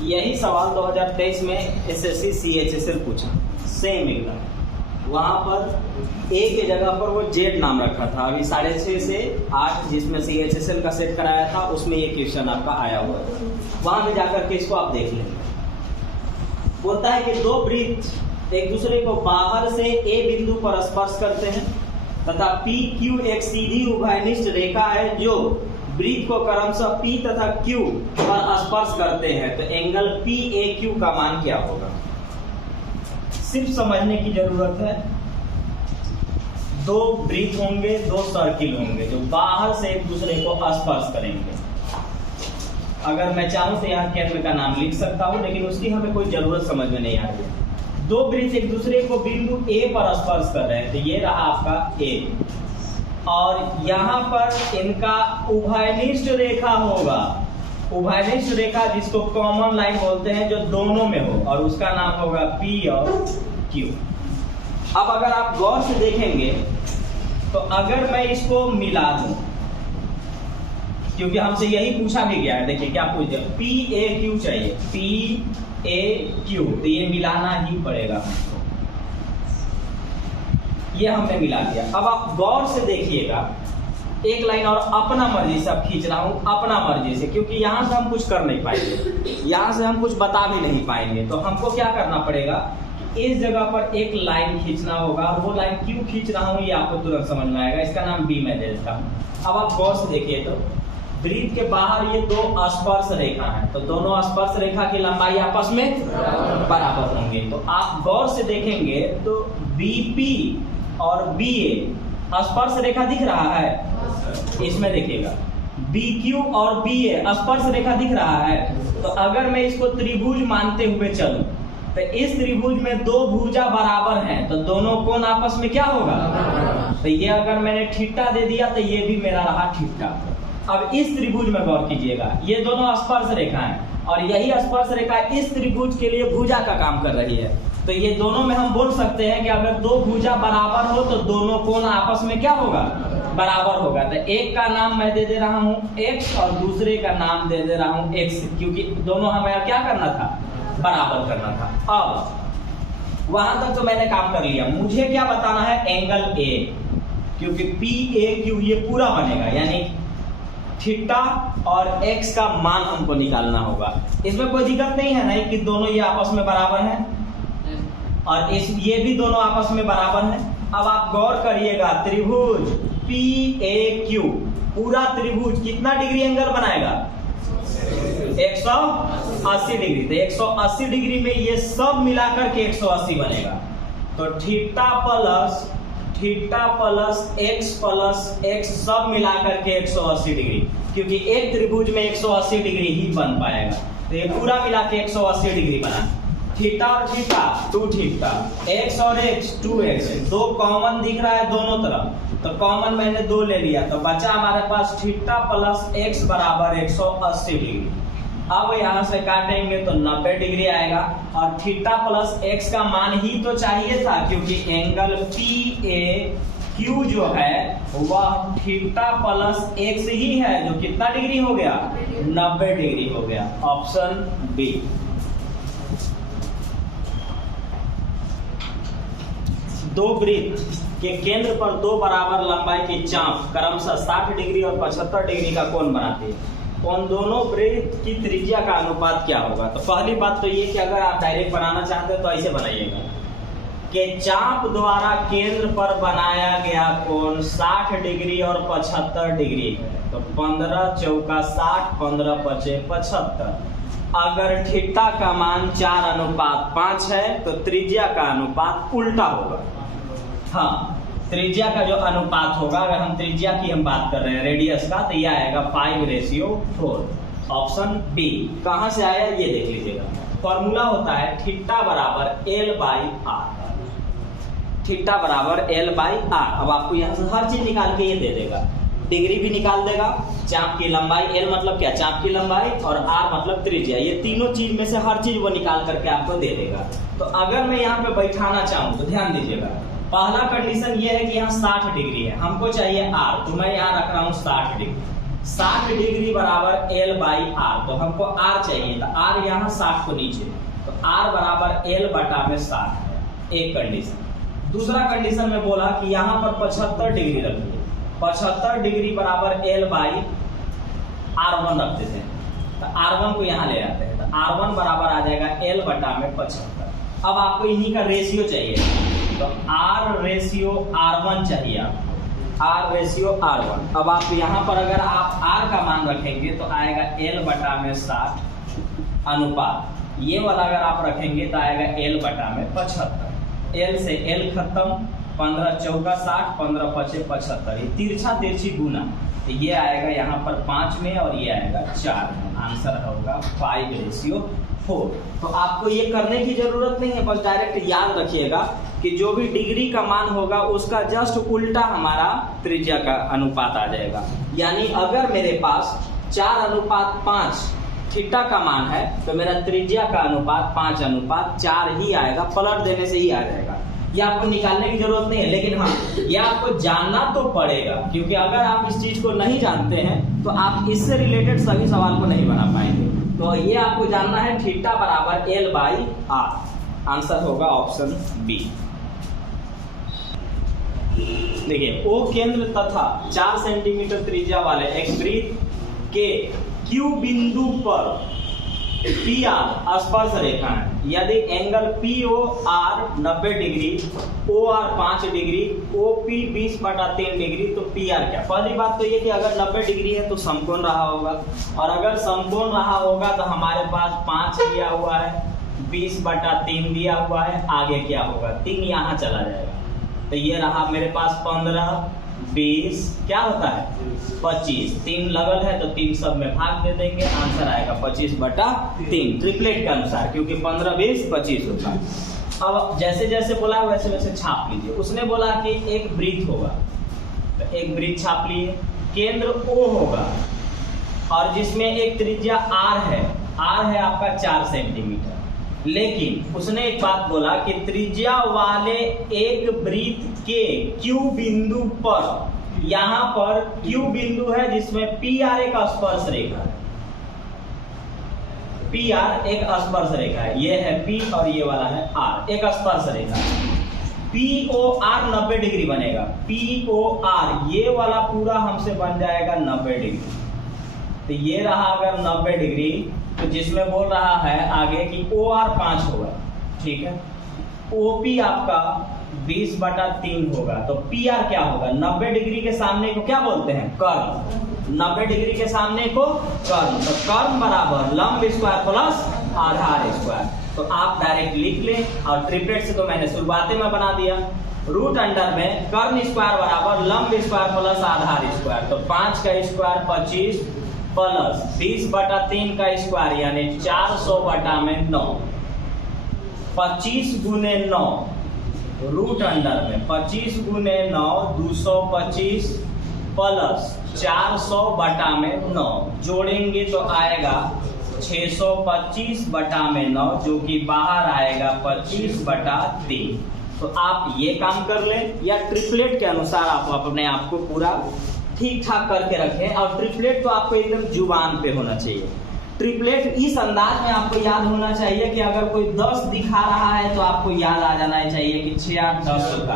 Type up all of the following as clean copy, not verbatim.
यही सवाल 2023 में एसएससी सीएचएसएल पूछा, सेम एकदम। वहाँ पर ए के जगह पर वो जेड नाम रखा था। अभी 6:30 से 8 जिसमें सीएचएसएल का सेट कराया था उसमें ये क्वेश्चन आपका आया हुआ था। वहाँ में जाकर के इसको आप देख लें। बोलता है कि दो वृत्त एक दूसरे को बाहर से ए बिंदु पर स्पर्श करते हैं तथा पी क्यू एक सीधी उभयनिष्ठ रेखा है जो वृत्त को क्रमशः P तथा Q पर स्पर्श करते हैं, तो एंगल PAQ का मान क्या होगा? सिर्फ समझने की जरूरत है। दो वृत्त होंगे, दो सर्किल होंगे जो बाहर से एक दूसरे को स्पर्श करेंगे। अगर मैं चाहूं तो यहाँ केंद्र का नाम लिख सकता हूं, लेकिन उसकी हमें कोई जरूरत समझ में नहीं आ रही है। दो वृत्त एक दूसरे को बिंदु A पर स्पर्श कर रहे हैं, तो ये रहा आपका A, और यहाँ पर इनका उभयनिष्ठ रेखा होगा। उभयनिष्ठ रेखा जिसको कॉमन लाइन बोलते हैं, जो दोनों में हो, और उसका नाम होगा P और Q। अब अगर आप गौर से देखेंगे तो अगर मैं इसको मिला दूं, क्योंकि हमसे यही पूछा भी गया है, देखिए क्या पूछ दिया, PAQ चाहिए, PAQ, तो ये मिलाना ही पड़ेगा हमको। ये हमने मिला दिया। अब आप गौर से देखिएगा, एक लाइन और अपना मर्जी से अब खींच रहा हूं, अपना मर्जी से, क्योंकि यहां से हम कुछ कर नहीं पाएंगे, यहां से हम कुछ बता भी नहीं पाएंगे। तो हमको क्या करना पड़ेगा, इस जगह पर एक लाइन खींचना होगा। वो लाइन क्यों खींच रहा हूं ये आपको तुरंत समझ में आएगा। इसका नाम B मैं दे देता हूं। अब आप गौर से देखिए, तो वृत्त के बाहर ये दो स्पर्श रेखा है, तो दोनों स्पर्श रेखा की लंबाई आपस में बराबर होंगे। तो आप गौर से देखेंगे तो BP और BA स्पर्श रेखा दिख रहा है, इसमें देखिएगा BQ और BA स्पर्श रेखा दिख रहा है। तो अगर मैं इसको त्रिभुज मानते हुए चलूं, तो इस त्रिभुज में दो भुजा बराबर हैं, तो दोनों कोण आपस में क्या होगा, तो ये अगर मैंने थीटा दे दिया तो ये भी मेरा रहा थीटा। अब इस त्रिभुज में गौर कीजिएगा, ये दोनों स्पर्श रेखा हैं और यही स्पर्श रेखा इस त्रिभुज के लिए भुजा का काम कर रही है। तो ये दोनों में हम बोल सकते हैं कि अगर दो भुजा बराबर हो तो दोनों कोण आपस में क्या होगा, बराबर होगा। तो एक का नाम मैं दे दे रहा हूँ X और दूसरे का नाम दे दे रहा हूँ X, क्योंकि दोनों हमें क्या करना था, बराबर करना था। अब वहां तक तो मैंने काम कर लिया, मुझे क्या बताना है, एंगल A, क्योंकि PAQ ये पूरा बनेगा, यानी थीटा और X का मान हमको निकालना होगा। इसमें कोई दिक्कत नहीं है ना कि दोनों ये आपस में बराबर हैं और ये भी दोनों आपस में बराबर हैं। अब आप गौर करिएगा, त्रिभुज PAQ पूरा त्रिभुज कितना डिग्री एंगल बनाएगा, 180 डिग्री। तो 180 डिग्री में ये सब मिलाकर के 180 बनेगा। तो थीटा प्लस x सब मिलाकर के 180 डिग्री, क्योंकि एक त्रिभुज में 180 डिग्री ही बन पाएगा। तो ये पूरा मिला के 180 डिग्री बना। थीटा और थीटा 2 थीटा, x और x 2x, दो कॉमन दिख रहा है दोनों तरफ, तो कॉमन मैंने 2 ले लिया, तो बचा हमारे पास थीटा प्लस x बराबर 180 डिग्री। अब यहाँ से काटेंगे तो 90 डिग्री आएगा, और थीटा प्लस x का मान ही तो चाहिए था, क्योंकि एंगल PAQ जो है वह थीटा प्लस x ही है, जो कितना डिग्री हो गया, 90 डिग्री हो गया। Option B. दो वृत्त के केंद्र पर दो बराबर लंबाई की चाप क्रमशः 60 डिग्री और 75 डिग्री का कोण बनाती है। उन दोनों वृत्त की त्रिज्या का अनुपात क्या होगा? तो पहली बात तो ये कि अगर आप डायरेक्ट बनाना चाहते हैं तो ऐसे बनाइएगा कि चाप द्वारा केंद्र पर बनाया गया कोण 60 डिग्री और 75 डिग्री है। तो 15 चौका 60, 15 पचे 75। अगर थीटा का मान 4:5 है तो त्रिज्या का अनुपात उल्टा होगा। हाँ, त्रिज्या का जो अनुपात होगा, अगर हम त्रिज्या की हम बात कर रहे हैं रेडियस का, तो यह आएगा 5:4। Option B. कहां से आया ये देख लीजिएगा। फॉर्मूला होता है थीटा बराबर L/R। थीटा बराबर L/R। अब आपको यहाँ से हर चीज निकाल के ये दे देगा, डिग्री भी निकाल देगा, चाप की लंबाई, L मतलब क्या, चाप की लंबाई, और R मतलब त्रिज्या। ये तीनों चीज में से हर चीज वो निकाल करके आपको दे देगा। तो अगर मैं यहाँ पे बैठाना चाहूँ तो ध्यान दीजिएगा, पहला कंडीशन ये है कि यहाँ 60 डिग्री है, हमको चाहिए R, तो मैं यहाँ रख रहा हूँ 60 डिग्री। 60 डिग्री बराबर L बाई R, तो हमको R चाहिए था, R यहाँ 60 को नीचे, तो R बराबर L बटा में 60 है, एक कंडीशन। दूसरा कंडीशन में बोला कि यहाँ पर 75 डिग्री रखिए, 75 डिग्री बराबर L बाई R1 रखते थे, तो R1 को यहाँ ले आते हैं, तो R1 बराबर आ जाएगा L बटा में 75। अब आपको इन्हीं का रेशियो चाहिए, तो R रेशियो R1 चाहिए आपको, R रेशियो R1। अब आप यहाँ पर अगर आप R का मान रखेंगे तो आएगा L बटा में 60 अनुपात, ये वाला अगर आप रखेंगे तो आएगा L बटा में 75। L से L खत्म, 15 चौका 60, 15 पचे 75, ये तिरछा तिरछी गुना, तो ये आएगा यहाँ पर 5 में और ये आएगा 4 में, आंसर होगा 5:4। तो आपको ये करने की जरूरत नहीं है, बस डायरेक्ट याद रखिएगा कि जो भी डिग्री का मान होगा उसका जस्ट उल्टा हमारा त्रिज्या का अनुपात आ जाएगा। यानी अगर मेरे पास 4:5 थीटा का मान है तो मेरा त्रिज्या का अनुपात 5:4 ही आएगा, पलट देने से ही आ जाएगा। ये आपको निकालने की जरूरत नहीं है, लेकिन हाँ ये आपको जानना तो पड़ेगा, क्योंकि अगर आप इस चीज को नहीं जानते हैं तो आप इससे रिलेटेड सभी सवाल को नहीं बना पाएंगे। तो ये आपको जानना है, थीटा बराबर L बाई R, आंसर होगा ऑप्शन बी। देखिए, ओ केंद्र तथा 4 सेंटीमीटर त्रिज्या वाले एक वृत्त के Q बिंदु पर PR स्पर्श रेखा है। यदि angle POR 90 degree, OR 5 degree, OP 20/3 degree, तो PR क्या? पहली बात तो ये कि अगर 90 डिग्री है तो समकोण रहा होगा, और अगर समकोण रहा होगा तो हमारे पास 5 दिया हुआ है, 20/3 दिया हुआ है, आगे क्या होगा? 3 यहाँ चला जाएगा, तो ये रहा मेरे पास 15, 20, क्या होता है 25, 3 लगल है तो 3 सब में भाग दे देंगे, आंसर आएगा 25/3 ट्रिपलेट के अनुसार, क्योंकि 15, 20, 25 होता है। अब जैसे जैसे बोला वैसे वैसे छाप लीजिए। उसने बोला कि एक वृत्त होगा, तो एक वृत्त छाप लिए, केंद्र O होगा और जिसमें एक त्रिज्या R है, R है आपका 4 सेंटीमीटर। लेकिन उसने एक बात बोला कि त्रिज्या वाले एक वृत्त के Q बिंदु पर, यहाँ पर Q बिंदु है जिसमें PR एक स्पर्श रेखा है, PR एक स्पर्श रेखा है, ये है P और ये वाला है R, एक स्पर्श रेखा है। POR 90 डिग्री बनेगा, POR ये वाला पूरा हमसे बन जाएगा 90 डिग्री। तो ये रहा अगर 90 डिग्री, तो जिसमें बोल रहा है आगे कि OR 5 होगा, ठीक है, OP आपका 20/3 होगा, तो PR क्या होगा? 90 डिग्री के सामने को क्या बोलते हैं? कर्ण। 90 डिग्री के सामने को कर्ण, तो कर्ण बराबर लंब स्क्वायर प्लस आधार स्क्वायर। तो आप डायरेक्ट लिख लें, और ट्रिपलेट से तो मैंने शुरुआत में बना दिया, रूट अंडर में कर्ण स्क्वायर बराबर लंब स्क्वायर प्लस आधार स्क्वायर, तो 5 का स्क्वायर 25 प्लस 20/3 का स्क्वायर यानी 400/9, 25 गुने 9, रूट अंडर में 25 गुने 9 225 प्लस 400/9, जोड़ेंगे तो आएगा 625/9, जो कि बाहर आएगा 25/3। तो आप ये काम कर लें, या ट्रिपलेट के अनुसार आप अपने आप को पूरा ठीक ठाक करके रखें। और ट्रिपलेट तो आपको एकदम जुबान पे होना चाहिए। ट्रिपलेट इस अंदाज में आपको याद होना चाहिए कि अगर कोई 10 दिखा रहा है तो आपको याद आ जाना चाहिए कि 6 8 10 होगा।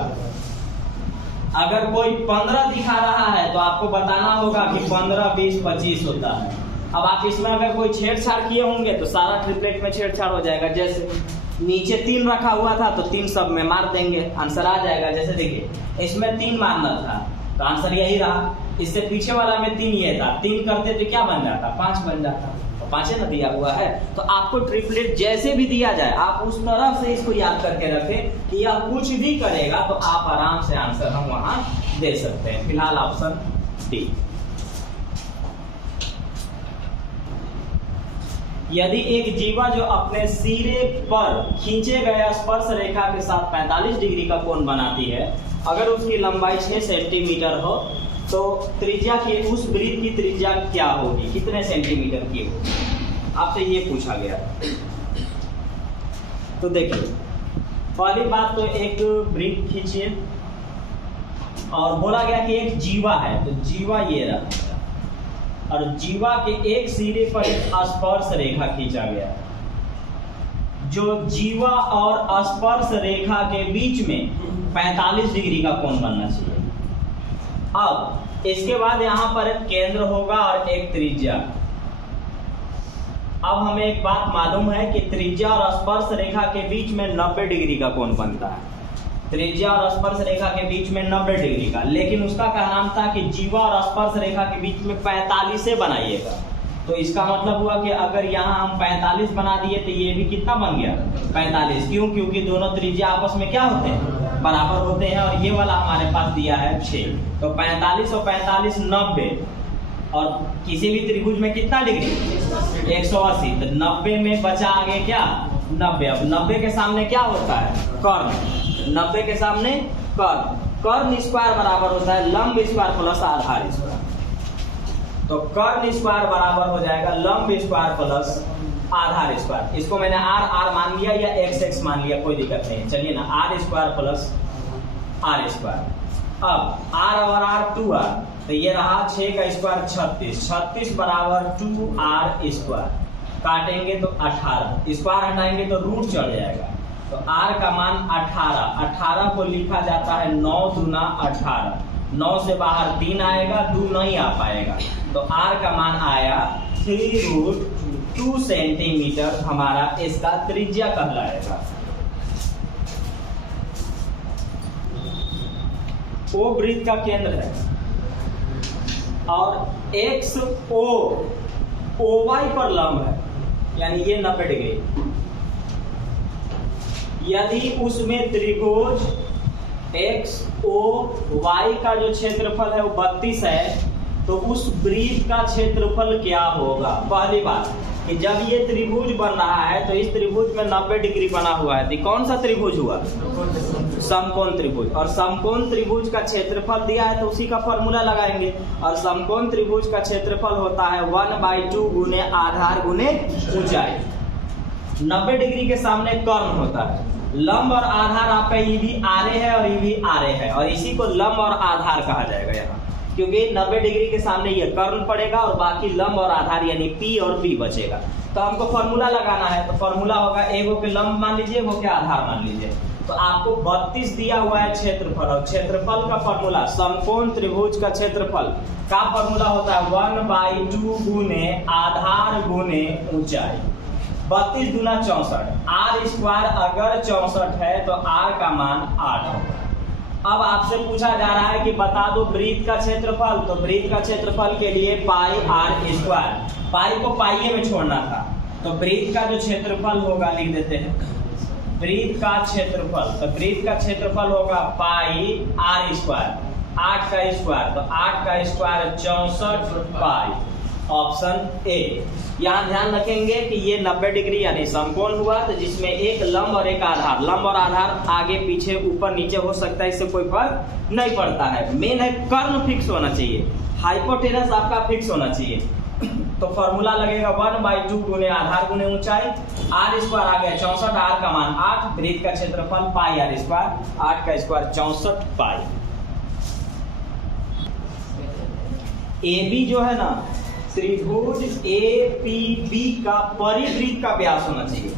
अगर कोई 15 दिखा रहा है तो आपको बताना होगा कि 15 20 25 होता है। अब आप इसमें अगर कोई छेड़छाड़ किए होंगे तो सारा ट्रिपलेट में छेड़छाड़ हो जाएगा। जैसे नीचे 3 रखा हुआ था तो 3 सब में मार देंगे, आंसर आ जाएगा। जैसे देखिए इसमें 3 मारना था तो आंसर यही रहा। इससे पीछे वाला में 3 ये था, 3 करते तो क्या बन जाता? 5 बन जाता। तो 5 ना दिया हुआ है, तो आपको ट्रिपलेट जैसे भी दिया जाए आप उस तरह से इसको याद करके रखें कि यह कुछ भी करेगा तो आप आराम से आंसर हम वहां दे सकते हैं। फिलहाल ऑप्शन डी। यदि एक जीवा जो अपने सिरे पर खींचे गए स्पर्श रेखा के साथ 45 डिग्री का कोण बनाती है, अगर उसकी लंबाई 6 सेंटीमीटर हो तो त्रिज्या की उस वृत्त की त्रिज्या क्या होगी, कितने सेंटीमीटर की होगी? आपसे ये पूछा गया। तो देखिए पहली बात तो एक वृत्त खींचिए और बोला गया कि एक जीवा है, तो जीवा ये रहा। और जीवा के एक सिरे पर एक स्पर्श रेखा खींचा गया है। जो जीवा और स्पर्श रेखा के बीच में 45 डिग्री का कोण बनना चाहिए। अब इसके बाद यहाँ पर एक केंद्र होगा और एक त्रिज्या। अब हमें एक बात मालूम है कि त्रिज्या और स्पर्श रेखा के बीच में 90 डिग्री का कोण बनता है। त्रिज्या और स्पर्श रेखा के बीच में 90 डिग्री का, लेकिन उसका कहना था कि जीवा और स्पर्श रेखा के बीच में 45 से बनाइएगा। तो इसका मतलब हुआ कि अगर यहाँ हम 45 बना दिए तो ये भी कितना बन गया 45। क्यों? क्योंकि दोनों त्रिज्या आपस में क्या होते हैं, बराबर होते हैं। और ये वाला हमारे पास दिया है 6, तो 45 और 45 90। और किसी भी त्रिभुज में कितना डिग्री 180, तो 90 में बचा आगे क्या 90। अब 90 के सामने क्या होता है कर्ण, 90 के सामने कर्ण। कर्ण स्क्वायर बराबर होता है लंब स्क्वायर प्लस आधार स्क्वायर। तो कर्ण स्क्वायर बराबर हो जाएगा लंब स्क्वायर प्लस आधार स्क्वायर। इसको मैंने आर आर मान लिया या एक्स एक्स मान लिया, कोई दिक्कत नहीं। चलिए ना, R square plus R square. अब आर और आर 2r, तो ये रहा 6 का स्क्वायर 36, 36 बराबर 2r स्क्वायर। काटेंगे तो 18, स्क्वायर हटाएंगे तो रूट चढ़ जाएगा। तो r का मान 18, 18 को लिखा जाता है 9 दूना 18, 9 से बाहर 3 आएगा, 2 नहीं आ पाएगा। तो r का मान आया 3√2 सेंटीमीटर, हमारा इसका त्रिज्या कहलाएगा। O वृत्त का केंद्र है और एक्स ओ OY पर लंब है, यानी ये 90 डिग्री। यदि उसमें त्रिभुज XOY का जो क्षेत्रफल है वो 32 है, तो उस वृत्त का क्षेत्रफल क्या होगा? पहली बात कि जब ये त्रिभुज बन रहा है तो इस त्रिभुज में 90 डिग्री बना हुआ है, तो कौन सा त्रिभुज हुआ? समकोण त्रिभुज। और समकोण त्रिभुज का क्षेत्रफल दिया है तो उसी का फॉर्मूला लगाएंगे। और समकोण त्रिभुज का क्षेत्रफल होता है 1/2 गुने आधार गुने ऊंचाई। 90 डिग्री के सामने कर्ण होता है। लंब और आधार आपका ये भी आरे है और ये भी आरे है, और इसी को लंब और आधार कहा जाएगा यहाँ, क्योंकि 90 डिग्री के सामने ये कर्ण पड़ेगा और बाकी लंब और आधार यानी P और P बचेगा। तो हमको फॉर्मूला लगाना है, तो फॉर्मूला होगा एगो के लंब मान लीजिए, एगो के आधार मान लीजिए। तो आपको 32 दिया हुआ है क्षेत्रफल, और क्षेत्रफल का फॉर्मूला समकोण त्रिभुज का क्षेत्रफल का फॉर्मूला होता है 1/2 गुने आधार गुने ऊंचाई। 32 दूना 64, आर स्क्वायर अगर 64 है तो आर का मान 8 होगा। अब आपसे पूछा जा रहा है कि बता दो वृत्त का क्षेत्रफल, तो वृत्त का क्षेत्रफल के लिए पाई आर स्क्वायर, पाई को पाइये में छोड़ना था। तो वृत्त का जो क्षेत्रफल होगा लिख देते हैं, वृत्त का क्षेत्रफल, तो वृत्त का क्षेत्रफल होगा पाई आर स्क्वायर, 8 का स्क्वायर, तो 8 का स्क्वायर 64 पाई। Option A. यहाँ ध्यान रखेंगे कि ये 90 डिग्री यानी समकोण हुआ, तो जिसमें एक लंब और एक आधार, लंब और आधार आगे पीछे ऊपर नीचे हो सकता है, इससे कोई फर्क नहीं पड़ता है। मेन है कर्ण फिक्स होना चाहिए, हाइपोटेनस आपका फिक्स होना चाहिए। तो फॉर्मूला लगेगा 1/2 गुने आधार गुने ऊंचाई, आर स्क्वायर आ गया 64, आर का मान 8, वृत्त का क्षेत्रफल पाई आर स्क्वायर, 8 का स्क्वायर 64 पाई। ए बी जो है ना, त्रिभुज APB का परिवृत्त का व्यास होना चाहिए।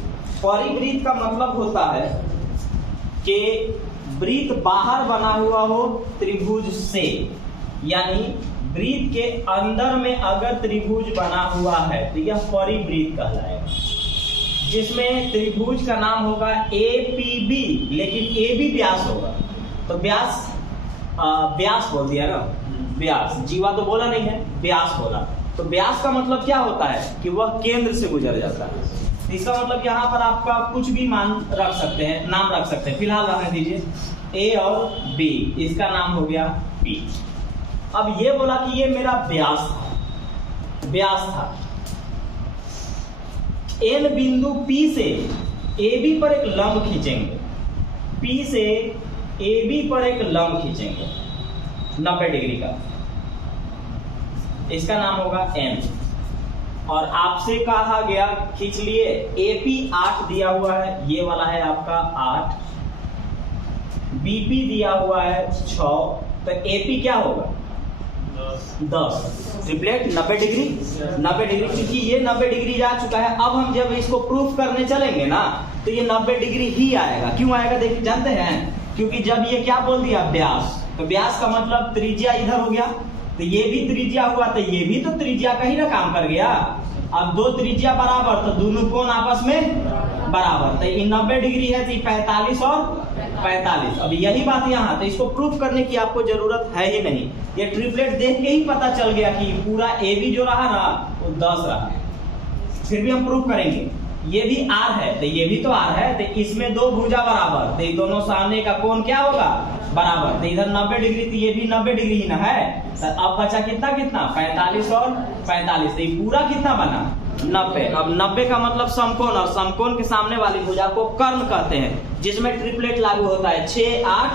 परिवृत्त का मतलब होता है कि वृत्त बाहर बना हुआ हो त्रिभुज से, यानी वृत्त के अंदर में अगर त्रिभुज बना हुआ है तो यह परिवृत्त कहलाएगा, जिसमें त्रिभुज का नाम होगा APB, लेकिन AB व्यास होगा। तो व्यास व्यास बोल दिया ना, व्यास, जीवा तो बोला नहीं है, व्यास बोला। तो व्यास का मतलब क्या होता है कि वह केंद्र से गुजर जाता है। इसका मतलब यहाँ पर आपका कुछ भी मान रख सकते हैं, नाम रख सकते हैं। फिलहाल रहने दीजिए A और B, इसका नाम हो गया P। अब ये बोला कि ये मेरा व्यास था, व्यास था। N बिंदु P से AB पर एक लंब खींचेंगे, P से AB पर एक लंब खींचेंगे 90 डिग्री का, इसका नाम होगा M। और आपसे कहा गया खींच लिए, AP 8 दिया हुआ है, ये वाला है आपका 8, BP दिया हुआ है 6, तो AP क्या होगा 10 ट्रिपलेट 90 डिग्री 90 डिग्री, क्योंकि ये 90 डिग्री जा चुका है। अब हम जब इसको प्रूफ करने चलेंगे ना तो ये 90 डिग्री ही आएगा। क्यों आएगा देखिए, जानते हैं, क्योंकि जब ये क्या बोल दिया व्यास, तो व्यास का मतलब त्रिज्या इधर हो गया, तो ये भी त्रिज्या हुआ, तो ये भी तो त्रिज्या का ही ना काम कर गया। अब दो त्रिज्या बराबर तो दोनों कोण आपस में बराबर, तो ये 90 डिग्री है, तो 45 और 45। अब यही बात यहाँ, तो इसको प्रूफ करने की आपको जरूरत है ही नहीं। ये ट्रिपलेट देख के ही पता चल गया कि पूरा ए बी जो रहा ना वो 10 रहा। फिर भी हम प्रूफ करेंगे। ये भी आर है, तो ये भी तो आर है, तो इसमें दो भुजा बराबर, तो ये दोनों सामने का कोण क्या होगा बराबर, तो इधर 90 डिग्री, तो ये भी 90 डिग्री ही ना है। तो अब बचा कितना कितना 45 और 45, तो ये पूरा कितना बना 90। अब 90 का मतलब समकोण, और समकोण के सामने वाली भुजा को कर्ण कहते हैं, जिसमें ट्रिपलेट लागू होता है 6, 8,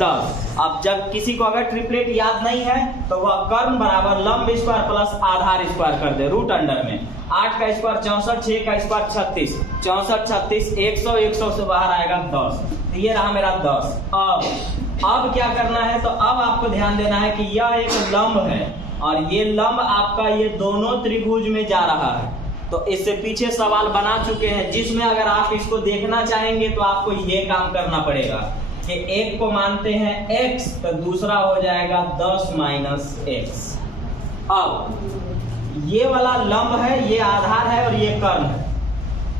10। अब जब किसी को अगर ट्रिपलेट याद नहीं है तो वह कर्ण बराबर लंब स्क्वायर प्लस आधार स्क्वायर कर दे रूट अंडर में। 8 का स्क्वायर 64, 6 का स्क्वायर 36, 64 36 100, 100 से बाहर आएगा 10, तो ये रहा मेरा 10। अब क्या करना है, तो अब आपको ध्यान देना है कि यह एक लंब है और ये लंब आपका ये दोनों त्रिभुज में जा रहा है। तो इससे पीछे सवाल बना चुके हैं, जिसमें अगर आप इसको देखना चाहेंगे तो आपको ये काम करना पड़ेगा कि एक को मानते हैं x, तो दूसरा हो जाएगा 10 माइनस x। अब ये वाला लंब है, ये आधार है और ये कर्ण है,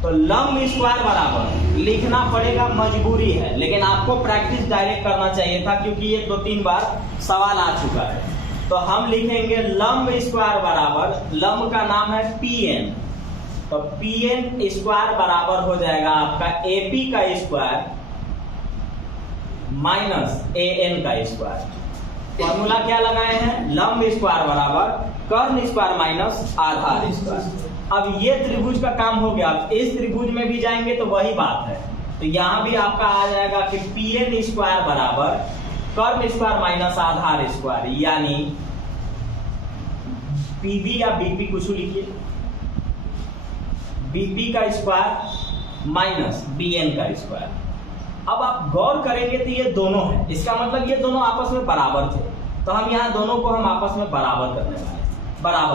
तो लंब स्क्वायर बराबर लिखना पड़ेगा, मजबूरी है, लेकिन आपको प्रैक्टिस डायरेक्ट करना चाहिए था, क्योंकि ये 2-3 बार सवाल आ चुका है। तो हम लिखेंगे लंब स्क्वायर बराबर, लंब का नाम है pn, तो pn स्क्वायर बराबर हो जाएगा आपका ap का स्क्वायर माइनस an का स्क्वायर। फॉर्मूला क्या लगाए हैं, लंब स्क्वायर बराबर कर्ण स्क्वायर माइनस आधार स्क्वायर। अब ये त्रिभुज का काम हो गया। अब इस त्रिभुज में भी जाएंगे तो वही बात है, तो यहाँ भी आपका आ जाएगा कि pn स्क्वायर बराबर कर्ण स्क्वायर माइनस आधार स्क्वायर, यानी pb या bp कुछ लिखिए, bp का स्क्वायर माइनस bn का स्क्वायर। अब आप गौर करेंगे तो ये दोनों है, इसका मतलब ये दोनों आपस में बराबर थे, तो हम यहाँ दोनों को हम आपस में बराबर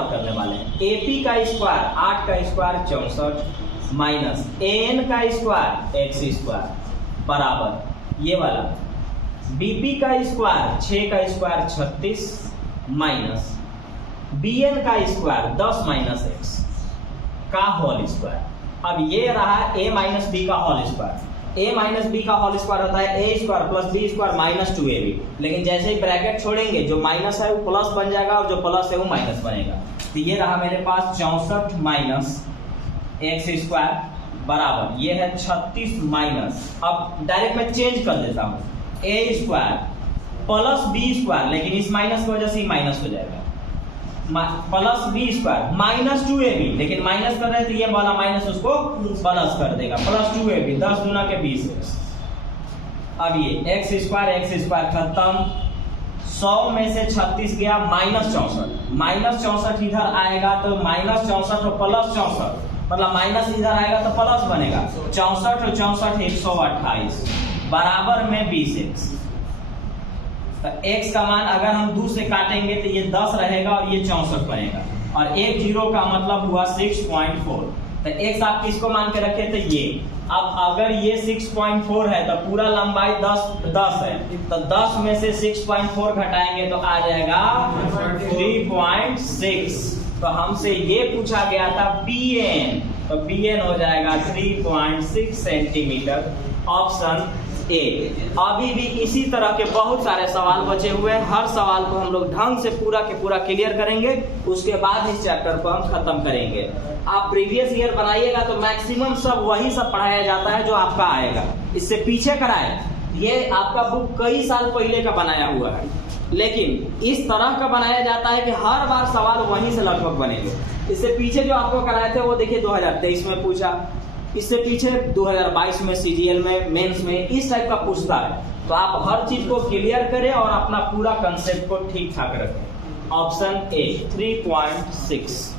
करने वाले हैं। AP का स्क्वायर 8 का स्क्वायर 64 माइनस AN का स्क्वायर x स्क्वायर बराबर ये वाला BP का स्क्वायर 6 का स्क्वायर 36 माइनस BN का स्क्वायर 10 माइनस x का होल स्क्वायर। अब ये रहा A माइनस B का whole square. a minus B का होल स्क्वायर होता है a square plus B square minus 2ab, लेकिन जैसे ही ब्रैकेट छोड़ेंगे जो माइनस है वो प्लस बन जाएगा और जो प्लस है वो माइनस बनेगा। तो ये रहा मेरे पास 64 माइनस एक्स स्क्वायर बराबर ये है 36 माइनस, अब डायरेक्ट मैं चेंज कर देता हूँ, a square plus B square, लेकिन इस माइनस की वजह से माइनस हो जाएगा, plus B square minus 2ab, लेकिन माइनस कर रहे थे ये वाला माइनस उसको प्लस कर देगा, प्लस 2ab 10 दूना के 20। अब ये x स्क्वायर खत्म, 100 में से 36 गया माइनस 64 इधर आएगा तो माइनस 64 और प्लस 64 मतलब माइनस इधर आएगा तो प्लस बनेगा, 64 और 64 128 बराबर में 20x। तो x का मान अगर हम 2 से काटेंगे तो ये 10 रहेगा और ये 64 बनेगा, और 1 0 का मतलब हुआ 6.4। तो x आप किसको मान के रखे थे ये, अब अगर ये 6.4 है तो पूरा लंबाई 10 है, तो 10 में से 6.4 घटाएंगे तो आ जाएगा 3.6। तो हमसे ये पूछा गया था pn, तो pn हो जाएगा 3.6 सेंटीमीटर, ऑप्शन ए। अभी भी इसी तरह के बहुत सारे सवाल बचे हुए हैं, हर सवाल को हम लोग ढंग से पूरा के पूरा क्लियर करेंगे, उसके बाद इस चैप्टर को हम खत्म करेंगे। आप प्रीवियस ईयर बनाइएगा तो मैक्सिमम सब वही सब पढ़ाया जाता है जो आपका आएगा, इससे पीछे कराए ये आपका बुक कई साल पहले का बनाया हुआ है, लेकिन इस तरह का बनाया जाता है कि हर बार सवाल वहीं से लगभग बनेंगे। इससे पीछे जो आपको कराए थे वो देखिए 2023 में पूछा, इससे पीछे 2022 में सीजीएल में मेंस में इस टाइप का पूछता है। तो आप हर चीज को क्लियर करें और अपना पूरा कंसेप्ट को ठीक ठाक रखें। Option A 3.6।